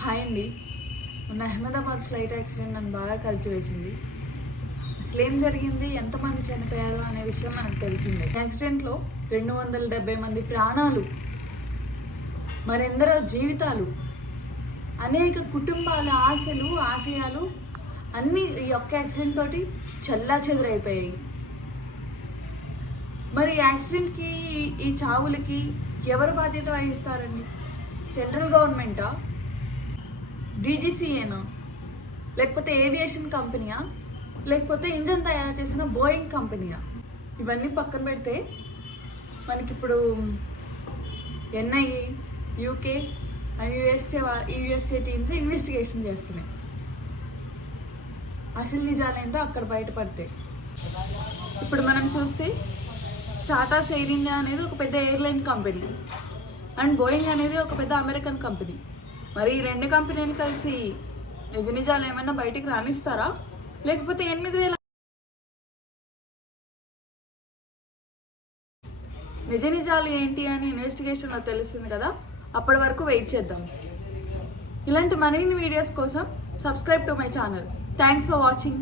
Hi అండి. మొన్న Ahmedabad flight accident నన్ను బాగా కలిచివేసింది. అసలు ఏం జరిగింది, ఎంతమంది చనిపోయారు అనే విషయం మనకు తెలిసిందే. యాక్సిడెంట్లో 270 మంది ప్రాణాలు, మరెందరో జీవితాలు, అనేక కుటుంబాల ఆశలు ఆశయాలు అన్నీ ఈ ఒక్క యాక్సిడెంట్ తోటి చెల్లాచెదురైపోయాయి. మరి యాక్సిడెంట్కి ఈ చావులకి ఎవరు బాధ్యత వహిస్తారండి? సెంట్రల్ గవర్నమెంటా, డీజీసీఏనా, లేకపోతే ఏవియేషన్ కంపెనీయా, లేకపోతే ఇంజన్ తయారు చేసిన బోయింగ్ కంపెనీయా? ఇవన్నీ పక్కన పెడితే మనకిప్పుడు NIA, UK and USA teams investigation చేస్తున్నాయి. అసలు నిజాలేంటో అక్కడ బయటపడతాయి. ఇప్పుడు మనం చూస్తే టాటా ఎయిర్ ఇండియా అనేది ఒక పెద్ద ఎయిర్లైన్ కంపెనీ అండ్ బోయింగ్ అనేది ఒక పెద్ద అమెరికన్ కంపెనీ. మరి ఈ రెండు కంపెనీలు కలిసి నిజాలు ఏమన్నా బయటికి రానిస్తారా, లేకపోతే 8,000 నిజాలు ఏంటి అని ఇన్వెస్టిగేషన్లో తెలుస్తుంది కదా, అప్పటి వరకు వెయిట్ చేద్దాం. ఇలాంటి మరిన్ని వీడియోస్ కోసం subscribe to my channel. Thanks for watching.